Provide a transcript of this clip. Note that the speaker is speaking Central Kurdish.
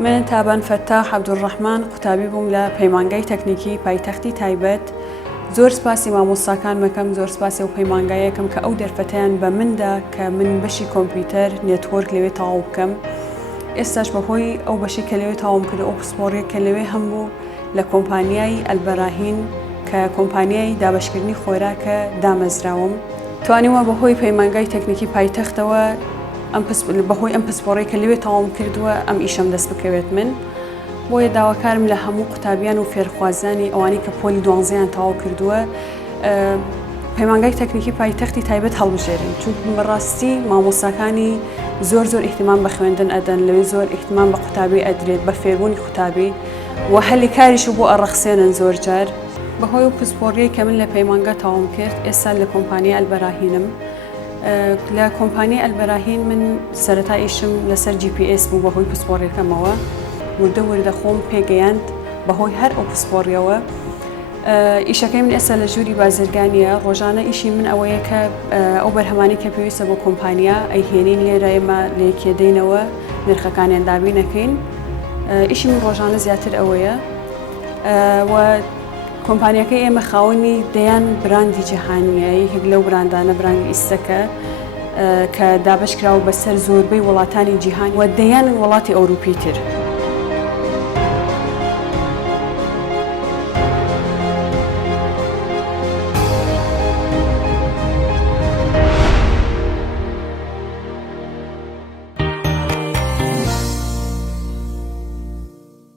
من تابان فتاح عبدالرحمن قوتابی بووم لە پەیمانگای تەکنیکی پایتەختی تایبەت. زۆر سپاسی مامۆستاکان مەکەم، زۆر سپاسی و پەیمانگایەکەم کە ئەو دەرفەتیان بە مندا کە من بەشی کۆمپیوتەر نێتوۆرک لەوێ تەواو بکەم. ئێستاش بەهۆی ئەو بەشی کە لەوێ تەواوم کرد ئەو پسپۆڕێک کە لەوێ هەمبوو لە کۆمپانیای ئەلبەراهین کە کۆمپانیای دابەشکردنی خۆراکە دامەزراوم. توانیوە بەهۆی پەیمانگای تەکنیکی پایتەختەوە بەهۆی ئەم پسپۆڕەی کە لەوێ تەواوم کردووە ئەم ئیشەم دەست بکەوێت من. بۆیە داواکارم لە هەموو قوتابیان و فێرخوازانی ئەوانەی کە پۆلی 12یان تەواو کردووە پەیمانگای تەکنیکی پایتەختی تایبەت هەڵبژێرن، چونکە بەڕاستی مامۆستاکانی زۆر ئیحتیمام بە خوێندن ئەدەن، لەوێ زۆر ئیحتیمام بە قوتابی ئەدرێت، بە فێربوونی قوتابی و هەلی کاریش بۆ ئەڕەخسێنن زۆر جار. بەهۆی و پسپۆڕیەی کە من لە پەیمانگا تەواوم کرد ئێستا لە کۆمپانیای ئەلبەراهینم. لە کۆمپانیای ئەلبەراهین من سەرەتا ئیشم لەسەر GPS بوو بەهۆی پسپۆڕەکەمەوە. وردە خۆم پێگەیاند بەهۆی هەر ئەو پسپۆڕیەوە. ئیشەکەی من ئێستا لە ژووری بازرگانیە. ڕۆژانە ئیشی من ئەوەیە کە ئەو بەرهەمانی کە پێویستە بۆ کۆمپانیا ئەیهێنین لێرە ئێمە لە یەکێدەینەوە نرخەکانیان دابین نەکەین. ئیشی من ڕۆژانە زیاتر ئەوەیە و کۆمپانیەکەی ئێمە خاوەنی دەیان براندی جیهانیە، یەکێک لەو براندانە براندی ئیستەکە کە دابەشکراوە بەسەر زۆربەی وڵاتانی جیهان و دەیان وڵاتی ئەوروپی تر.